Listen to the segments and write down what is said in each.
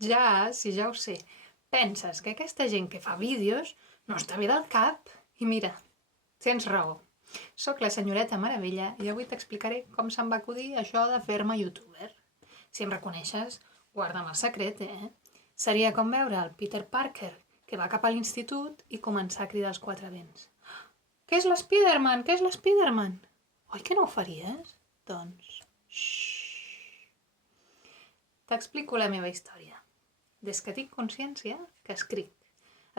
Si ja ho sé, penses que aquesta gent que fa vídeos no està bé del cap. I mira, tens raó. Soc la senyoreta Meravella i avui t'explicaré com se'm va acudir això de fer-me youtuber. Si em reconeixes, guarda'm el secret, Seria com veure el Peter Parker, que va cap a l'institut i començar a cridar als quatre vents. Què és l'Spiderman? Què és l'Spiderman? Oi que no ho faries? Doncs... Xxxt. T'explico la meva història. Des que tinc consciència, que escric.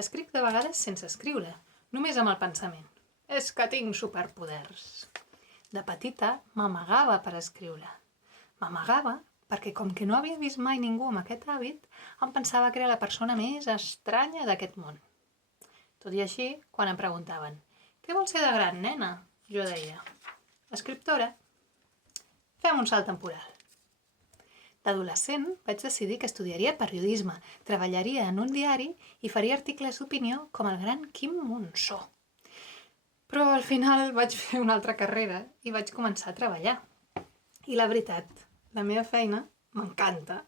Escric de vegades sense escriure, només amb el pensament. És que tinc superpoders. De petita m'amagava per escriure. M'amagava perquè com que no havia vist mai ningú amb aquest hàbit, em pensava que era la persona més estranya d'aquest món. Tot i així, quan em preguntaven «Què vols ser de gran, nena?», jo deia «Escriptora». Fem un salt temporal. D'adolescent vaig decidir que estudiaria periodisme, treballaria en un diari i faria articles d'opinió com el gran Quim Monzó. Però al final vaig fer una altra carrera i vaig començar a treballar. I la veritat, la meva feina m'encanta,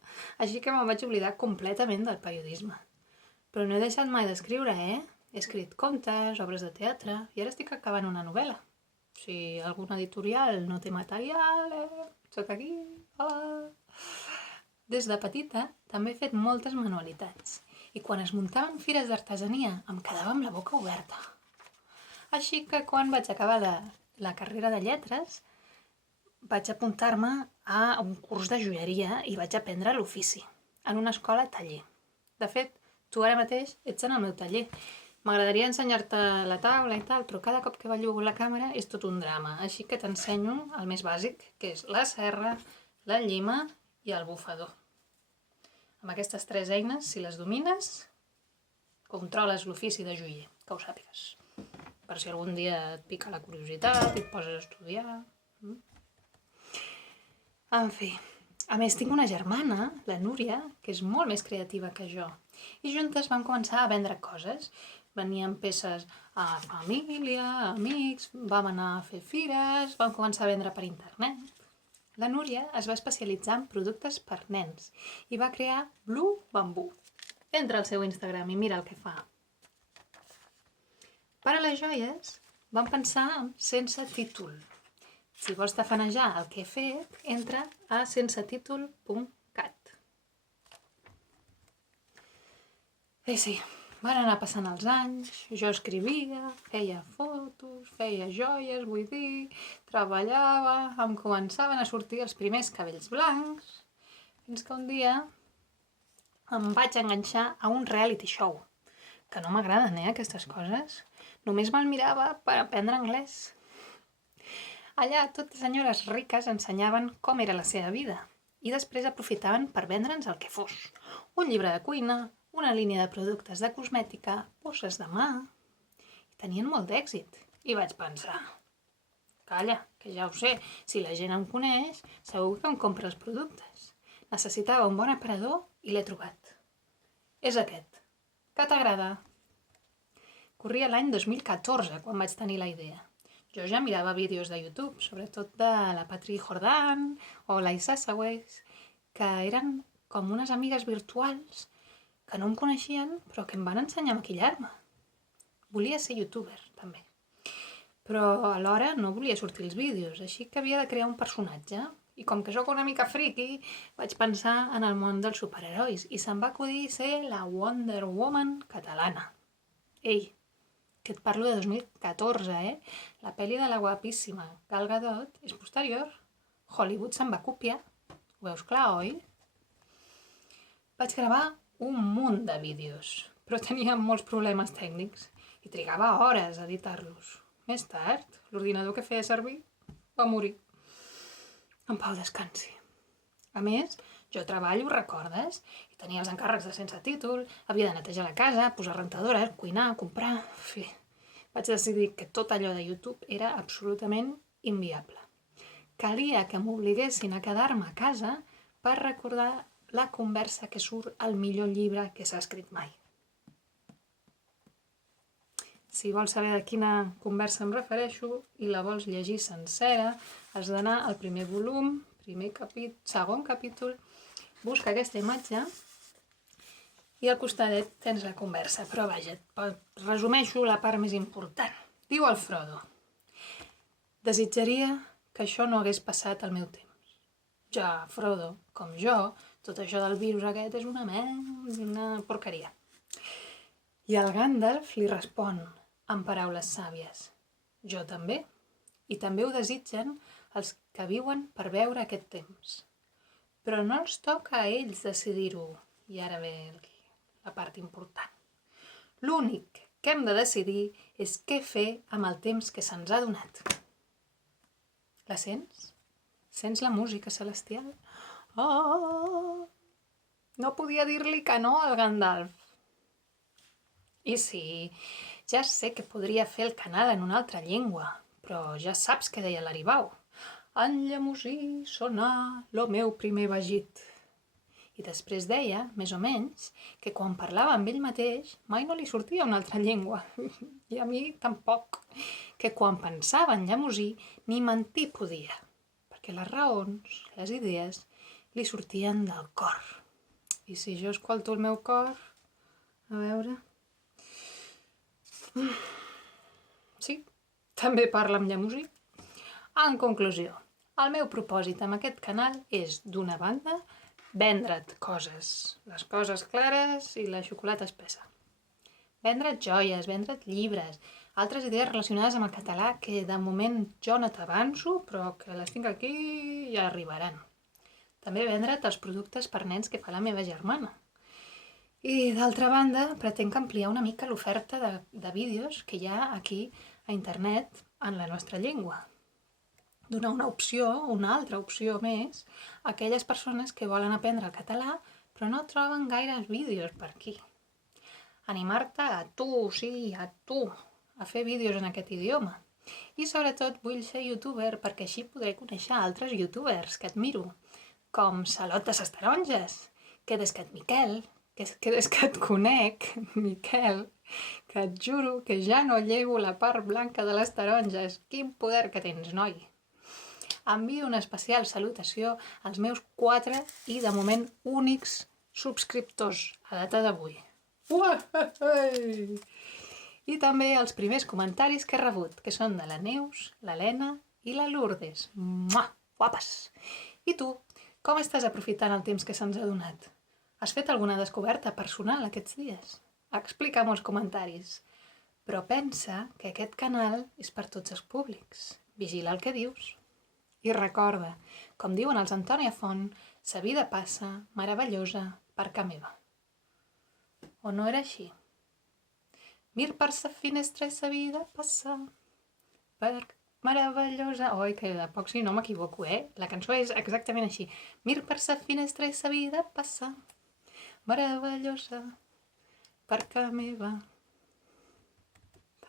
així que me'n vaig oblidar completament del periodisme. Però no he deixat mai d'escriure, He escrit contes, obres de teatre i ara estic acabant una novel·la. Si algun editorial no té material, soc aquí, hola! Des de petita també he fet moltes manualitats i quan es muntaven fires d'artesania em quedava amb la boca oberta. Així que quan vaig acabar la carrera de lletres vaig apuntar-me a un curs de joieria i vaig aprendre l'ofici en una escola taller. De fet, tu ara mateix ets en el meu taller. M'agradaria ensenyar-te la taula i tal, però cada cop que ballo la càmera és tot un drama, així que t'ensenyo el més bàsic, que és la serra, la llima i el bufador. Amb aquestes 3 eines, si les domines, controles l'ofici de joier, que ho sàpigues. Per si algun dia et pica la curiositat i et poses a estudiar. En fi, a més tinc una germana, la Núria, que és molt més creativa que jo. I juntes vam començar a vendre coses. Venien peces a família, a amics, vam anar a fer fires, vam començar a vendre per internet. La Núria es va especialitzar en productes per nens i va crear Blue Bamboo. Entra al seu Instagram i mira el que fa. Per a les joies vam pensar en Sense Títol. Si vols tafanejar el que he fet, entra a sensetítol.cat. Sí, van anar passant els anys, jo escrivia, feia fotos, feia joies, vull dir, treballava, em començaven a sortir els primers cabells blancs, fins que un dia em vaig enganxar a un reality show, que no m'agraden, aquestes coses. Només me'l mirava per aprendre anglès. Allà totes senyores riques ensenyaven com era la seva vida i després aprofitaven per vendre'ns el que fos. Un llibre de cuina, una línia de productes de cosmètica, bosses de mà... I tenien molt d'èxit. I vaig pensar, calla, que ja ho sé, si la gent em coneix, segur que em compra els productes. Necessitava un bon aparador i l'he trobat. És aquest. Que t'agrada? Corria l'any 2014 quan vaig tenir la idea. Jo ja mirava vídeos de YouTube, sobretot de la Patri Jordan o la Isa Sawais, que eren com unes amigues virtuals que no em coneixien però que em van ensenyar a maquillar-me. Volia ser youtuber, també. Però alhora no volia sortir els vídeos, així que havia de crear un personatge. I com que sóc una mica friki, vaig pensar en el món dels superherois i se'm va acudir ser la Wonder Woman catalana. Ei, que et parlo de 2014, La pel·li de la guapíssima Gal Gadot és posterior. Hollywood se'n va copiar. Ho veus clar, oi? Vaig gravar un munt de vídeos, però tenia molts problemes tècnics i trigava hores a editar-los. Més tard, l'ordinador que feia servir va morir. En pau descansi. A més, jo treballo, recordes? I tenia els encàrrecs de Sense Títol, havia de netejar la casa, posar rentadores, cuinar, comprar... En fi, vaig decidir que tot allò de YouTube era absolutament inviable. Calia que m'obliguessin a quedar-me a casa per recordar la conversa que surt al millor llibre que s'ha escrit mai. Si vols saber de quina conversa em refereixo i la vols llegir sencera, has d'anar al primer volum, segon capítol, busca aquesta imatge i al costadet tens la conversa. Però vaja, resumeixo la part més important. Diu el Frodo: desitjaria que això no hagués passat al meu temps. Ja, Frodo, com jo, tot això del virus aquest és una porqueria. I el Gandalf li respon amb paraules sàvies: jo també, i també ho desitgen els que viuen per veure aquest temps. Però no els toca a ells decidir-ho. I ara ve la part important. L'únic que hem de decidir és què fer amb el temps que se'ns ha donat. La sents? Sents la música celestial? Oh! No podia dir-li que no al Gandalf. I sí, ja sé que podria fer el canal en una altra llengua, però ja saps què deia l'Aribau. En llemosí sonà lo meu primer vagit. I després deia, més o menys, que quan parlava amb ell mateix mai no li sortia una altra llengua. I a mi tampoc. Que quan pensava en llemosí ni mentir podia, perquè les raons, les idees, li sortien del cor. I si jo escolto el meu cor, a veure... Sí, també parla amb llemosí. En conclusió, el meu propòsit amb aquest canal és, d'una banda, vendre't coses, les coses clares i la xocolata espessa. Vendre't joies, vendre't llibres, altres idees relacionades amb el català que de moment jo no t'avanço, però que les tinc aquí i ja arribaran. També vendre't els productes per nens que fa la meva germana. I d'altra banda, pretenc ampliar una mica l'oferta de vídeos que hi ha aquí a internet en la nostra llengua. Donar una altra opció més a aquelles persones que volen aprendre el català però no troben gaires vídeos per aquí. Animar-te a tu, sí, a tu, a fer vídeos en aquest idioma. I sobretot vull ser youtuber perquè així podré conèixer altres youtubers que admiro, com Salot de ses Taronges, que des que et Miquel, que des que et conec, Miquel, que et juro que ja no llevo la part blanca de les taronges. Quin poder que tens, noi! Envio una especial salutació als meus 4 i, de moment, únics subscriptors a data d'avui. I també els primers comentaris que he rebut, que són de la Neus, l'Helena i la Lourdes. Mua! Guapes! I tu, com estàs aprofitant el temps que se'ns ha donat? Has fet alguna descoberta personal aquests dies? Explica'm als comentaris. Però pensa que aquest canal és per tots els públics. Vigila el que dius. I recorda, com diuen els Antònia Font, sa vida passa, meravellosa, per ca meva. O no era així? Mir per sa finestra i sa vida passa, per meravellosa... Oi, que de poc si no m'equivoco, La cançó és exactament així. Mir per sa finestra i sa vida passa, meravellosa, per ca meva.